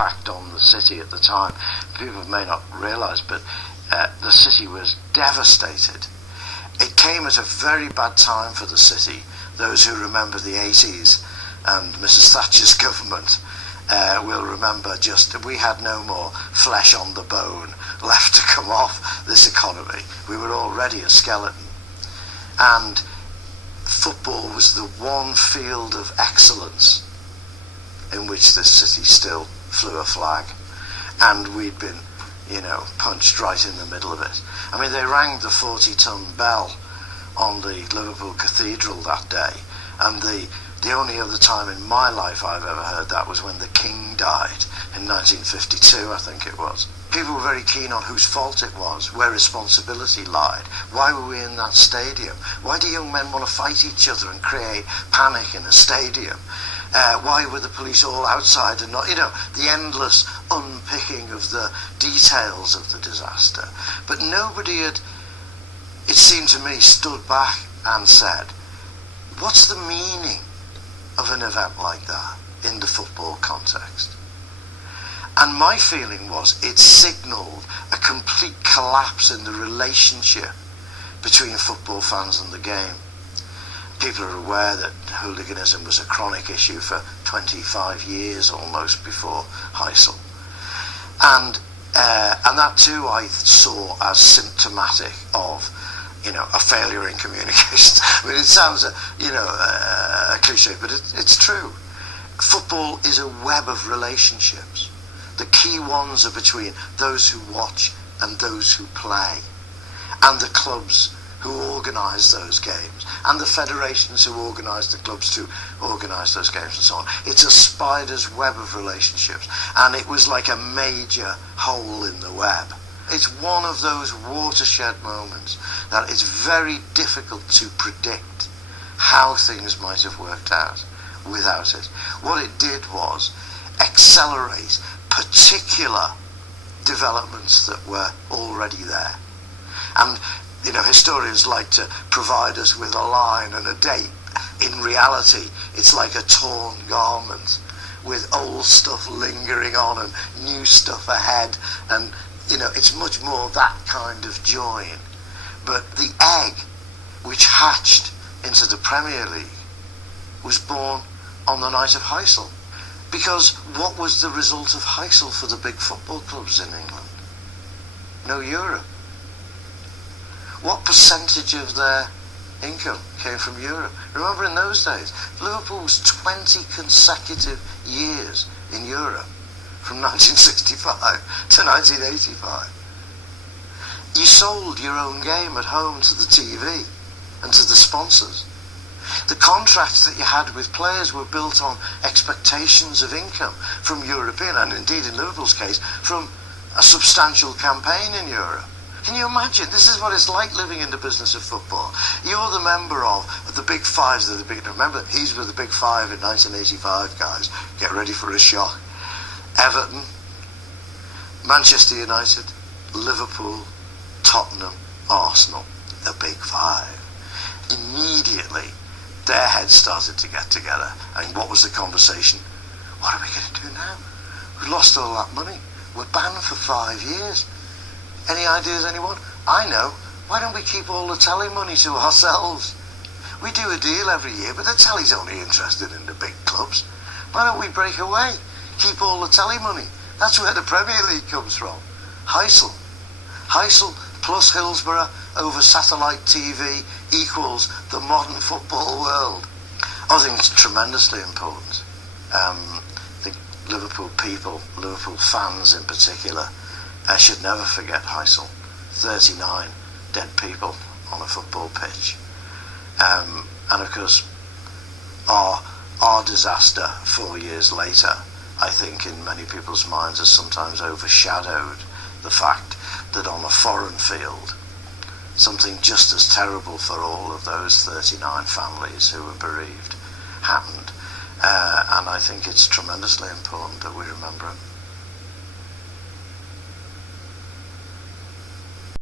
impact on the city at the time. People may not realise, but the city was devastated. It came at a very bad time for the city. Those who remember the 80s and Mrs. Thatcher's government will remember we had no more flesh on the bone left to come off this economy. We were already a skeleton. And football was the one field of excellence in which this city still flew a flag. And we'd been, punched right in the middle of it. I mean, they rang the 40-ton bell on the Liverpool Cathedral that day, and the only other time in my life I've ever heard that was when the King died in 1952, I think it was. People were very keen on whose fault it was, where responsibility lied. Why were we in that stadium? Why do young men want to fight each other and create panic in a stadium? Why were the police all outside and not, the endless unpicking of the details of the disaster. But nobody had, it seemed to me, stood back and said, what's the meaning of an event like that in the football context? And my feeling was it signalled a complete collapse in the relationship between football fans and the game. People are aware that hooliganism was a chronic issue for 25 years almost before Heysel. And that too I saw as symptomatic of, a failure in communication. I mean, it sounds, a cliche, but it's true. Football is a web of relationships. The key ones are between those who watch and those who play, and the clubs who organise those games, and the federations who organise the clubs to organise those games and so on. It's a spider's web of relationships, and it was like a major hole in the web. It's one of those watershed moments that it's very difficult to predict how things might have worked out without it. What it did was accelerate particular developments that were already there. And historians like to provide us with a line and a date. In reality, it's like a torn garment with old stuff lingering on and new stuff ahead, and it's much more that kind of join. But the egg which hatched into the Premier League was born on the night of Heysel. Because what was the result of Heysel for the big football clubs in England? No Europe. What percentage of their income came from Europe? Remember, in those days, Liverpool was 20 consecutive years in Europe, from 1965 to 1985. You sold your own game at home to the TV and to the sponsors. The contracts that you had with players were built on expectations of income from European, and indeed in Liverpool's case, from a substantial campaign in Europe. Can you imagine? This is what it's like living in the business of football. You're the member of the big fives. Remember, these were the big five in 1985, guys. Get ready for a shock. Everton, Manchester United, Liverpool, Tottenham, Arsenal, the big five. Immediately, their heads started to get together. And what was the conversation? What are we going to do now? We lost all that money. We're banned for 5 years. Any ideas, anyone? I know. Why don't we keep all the telly money to ourselves? We do a deal every year, but the telly's only interested in the big clubs. Why don't we break away? Keep all the telly money. That's where the Premier League comes from. Heysel plus Hillsborough over satellite TV equals the modern football world. I think it's tremendously important. I think Liverpool people, Liverpool fans in particular, should never forget Heysel. 39 dead people on a football pitch. And of course, our disaster 4 years later, I think in many people's minds has sometimes overshadowed the fact that on a foreign field, something just as terrible for all of those 39 families who were bereaved happened. And I think it's tremendously important that we remember it.